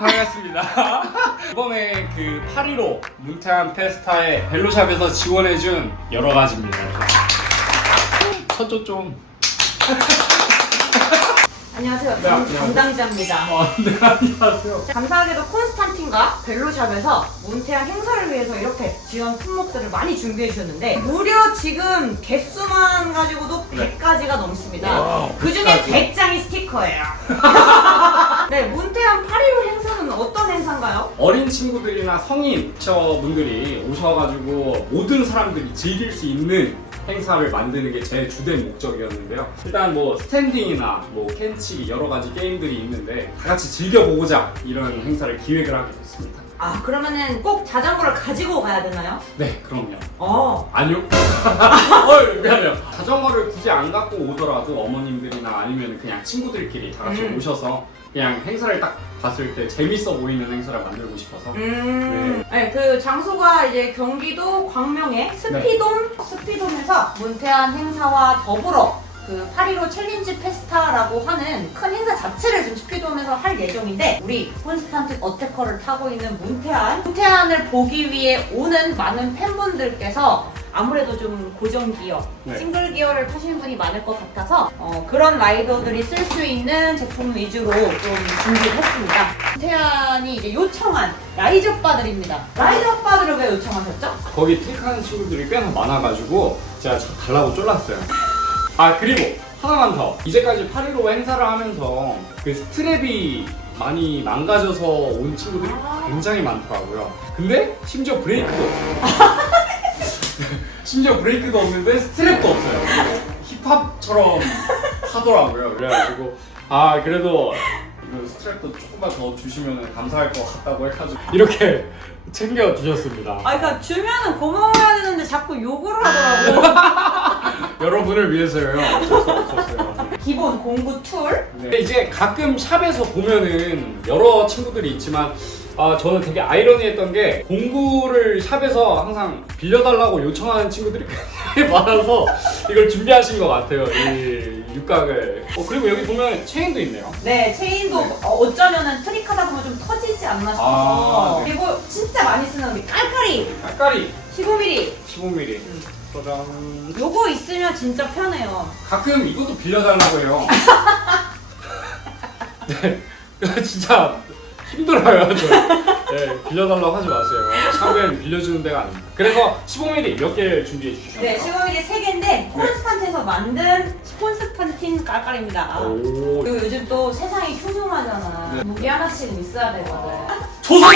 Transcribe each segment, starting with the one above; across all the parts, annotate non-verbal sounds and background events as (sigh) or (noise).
반갑습니다. (laughs) 이번에 그 8.15 문태한 페스타에 벨로샵에서 지원해준 여러 가지입니다. 첫조 좀. (laughs) 안녕하세요. 네, 전 안녕하세요. 담당자입니다. 어, 네, 안녕하세요. 감사하게도 콘스탄틴과 벨로샵에서 문태양 행사를 위해서 이렇게 지원 품목들을 많이 준비해 주셨는데 무려 지금 개수만 가지고도 네. 100가지가 넘습니다. 와우, 그 중에 100 가지. 100장이 스티커예요. (laughs) 어린 친구들이나 성인 분들이 오셔가지고 모든 사람들이 즐길 수 있는 행사를 만드는 게 제 주된 목적이었는데요. 일단 뭐 스탠딩이나 뭐 캔치 여러 가지 게임들이 있는데 다 같이 즐겨보고자 이런 행사를 기획을 하게 됐습니다. 아, 그러면은 꼭 자전거를 가지고 가야 되나요? 네, 그럼요. 어. 아니요. (laughs) 어, 미안해요. 자전거를 굳이 안 갖고 오더라도 어머님들이나 아니면 그냥 친구들끼리 다 같이 음. 오셔서 그냥 행사를 딱 봤을 때 재밌어 보이는 행사를 만들고 싶어서. 음, 네. 그 장소가 이제 경기도 광명의 스피돔, 스피돔에서 문태한 행사와 더불어 그 8.15 챌린지 페스타라고 하는 큰 행사 자체를 지금 스피돔에서 할 예정인데 우리 콘스탄트 어테커를 타고 있는 문태한 문태한을 보기 위해 오는 많은 팬분들께서 아무래도 좀 고정 기어, 네. 싱글 기어를 타시는 분이 많을 것 같아서 어, 그런 라이더들이 쓸 수 있는 제품 위주로 좀 준비를 했습니다. 문태한이 이제 요청한 라이저 바들입니다. 라이저 바들을 왜 요청하셨죠? 거기 택하는 친구들이 꽤나 많아가지고 제가 저 달라고 쫄랐어요. 아 그리고 하나만 더 이제까지 8.15 행사를 하면서 그 스트랩이 많이 망가져서 온 친구들이 아. 굉장히 많더라고요. 근데 심지어 브레이크도 없어요. (laughs) 심지어 브레이크도 없는데 스트랩도 없어요. 힙합처럼 하더라고요. 그래가지고 아 그래도 이거 스트랩도 조금만 더 주시면 감사할 것 같다고 해가지고 이렇게 챙겨 주셨습니다. 아, 그러니까 주면은 고마워야 되는데 자꾸 욕을 하더라고. (laughs) 여러분을 위해서요. 어쩔 수 없었어요. 기본 공구 툴. 네. 이제 가끔 샵에서 보면은 여러 친구들이 있지만 아 저는 되게 아이러니했던 게 공구를 샵에서 항상 빌려달라고 요청하는 친구들이 굉장히 (laughs) 많아서 이걸 준비하신 것 같아요. 이 육각을. 어, 그리고 여기 보면 체인도 있네요. 네, 체인도 어, 어쩌면은 트릭하다 보면 좀 터지지 않나 싶어서. 아, 네. 그리고 진짜 많이 쓰는 우리 깔깔이 깔깔이 15mm. 15mm. 음. 짜잔. 요거 있으면 진짜 편해요. 가끔 이것도 빌려달라고 해요. (laughs) 네, 진짜 힘들어요. 저. 네, 빌려달라고 하지 마세요. 샵엔 빌려주는 데가 아닙니다. 그래서 15mm 몇 개 준비해 주셨나요? 네, 15mm 3개인데 콘스탄트에서 만든 콘스탄틴 깔깔입니다. 오, 그리고 요즘 또 세상이 흉흉하잖아. 네. 무기 하나씩 있어야 되거든. 조선!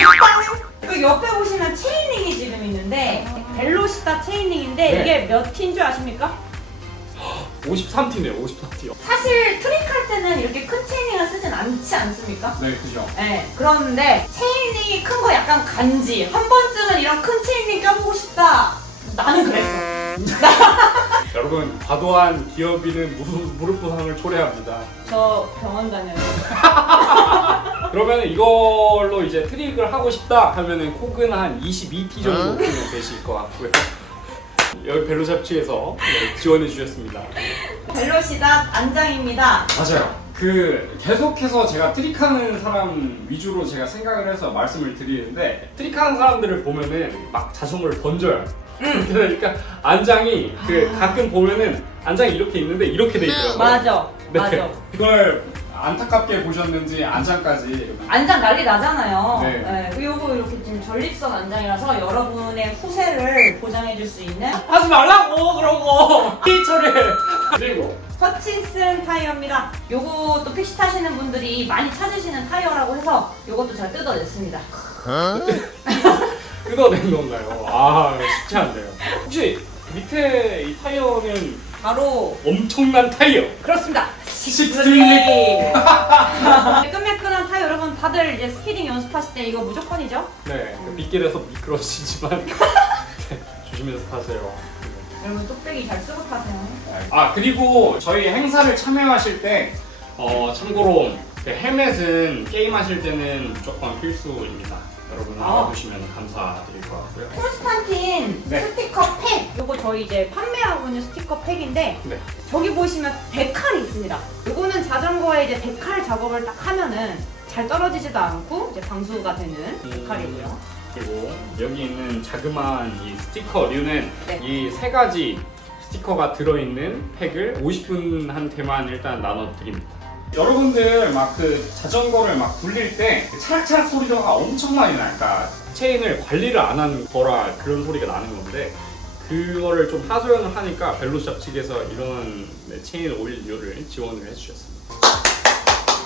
그 옆에 보시면 체인링이 지금 있는데 벨로시타 체인링인데 네. 이게 몇 티인 줄 아십니까? (gasps) 53T네요, 53T. 사실 트릭할 때는 이렇게 큰 체인링을 쓰진 않지 않습니까? 네, 그죠. 네, 그런데 체인링이 큰 거 약간 간지. 한 번쯤은 이런 큰 체인링 껴보고 싶다. 나는 그랬어. (laughs) 여러분, 과도한 기업인은 무릎, 무릎 부상을 초래합니다. 저 병원 다녀요. (laughs) 그러면 이걸로 이제 트릭을 하고 싶다 하면은 콕은 한 22T 정도 보면 되실 것 같고요. 여기 벨로샵 측에서 네, 지원해 주셨습니다. 벨로시다 안장입니다. 맞아요. 그 계속해서 제가 트릭하는 사람 위주로 제가 생각을 해서 말씀을 드리는데 트릭하는 사람들을 보면은 막 자전거를 던져요. 응. 그러니까 안장이 그 가끔 보면은 안장이 이렇게 있는데 이렇게 돼 있더라고요. 맞아. 네. 맞아. 그걸 안타깝게 보셨는지 안장까지 안장 난리 나잖아요. 네. 네. 그리고 요거 이렇게 지금 전립선 안장이라서 여러분의 후세를 보장해줄 수 있는 하지 말라고 그런 거. (laughs) 이 처리. 그리고 허친슨 타이어입니다. 요거 또 픽시 타시는 분들이 많이 찾으시는 타이어라고 해서 요것도 제가 뜯어냈습니다. (laughs) 뜯어낸 건가요? 아 쉽지 않네요. 혹시 밑에 이 타이어는 바로 엄청난 타이어. 그렇습니다. 식스트림. 매끈매끈한 타이어 여러분 다들 이제 스피딩 연습하실 때 이거 무조건이죠? 네, 빗길에서 미끄러지지만 (laughs) 네, 조심해서 타세요. 여러분 뚝배기 잘 쓰고 타세요. 아 그리고 저희 행사를 참여하실 때 어, 참고로 그 헬멧은 게임하실 때는 무조건 필수입니다. 여러분 아. 알아두시면 감사드릴 것 같고요. 콘스탄틴 네. 스티커 팩 요거 저희 이제 판매하고 있는 스티커 팩인데 네. 저기 보시면 데칼이 있습니다. 요거는 자전거에 이제 데칼 작업을 딱 하면은 잘 떨어지지도 않고 이제 방수가 되는 음. 역할이고요. 그리고 여기 있는 자그마한 이 스티커류는 네. 이 세 가지 스티커가 들어있는 팩을 50분한테만 일단 나눠드립니다. 여러분들 막 그 자전거를 막 굴릴 때 차락차락 소리가 엄청 많이 나니까 체인을 관리를 안 한 거라 그런 소리가 나는 건데 그거를 좀 하소연을 하니까 벨로샵 측에서 이런 네, 체인 오일료를 지원을 해주셨습니다.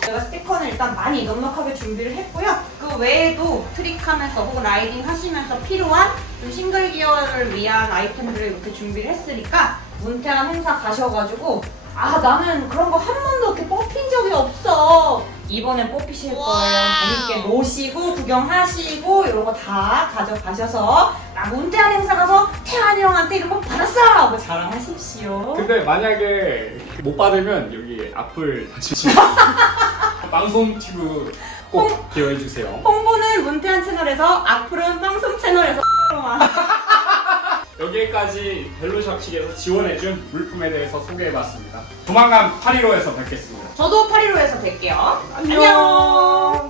제가 스티커는 일단 많이 넉넉하게 준비를 했고요. 그 외에도 트릭하면서 혹은 라이딩 하시면서 필요한 좀 싱글 기어를 위한 아이템들을 이렇게 준비를 했으니까 문태한 행사 가셔가지고 아 나는 그런 거 한 번도 이렇게 뽑힌 적이 없어. 이번엔 뽑히실 거예요. 재밌게 노시고 구경하시고 이런 거 다 가져가셔서 나 문태한 행사 가서 태환이 형한테 이런 거 받았어! 하고 자랑하십시오. 근데 만약에 못 받으면 여기 앞을 다시 (laughs) 방송 튜브 꼭 기여해 주세요. 홍보는 문태한 채널에서 악플은 방송 채널에서 (laughs) 로만 여기까지 벨로샵 측에서 지원해준 물품에 대해서 소개해봤습니다. 조만간 815에서 뵙겠습니다. 저도 815에서 뵐게요. 안녕.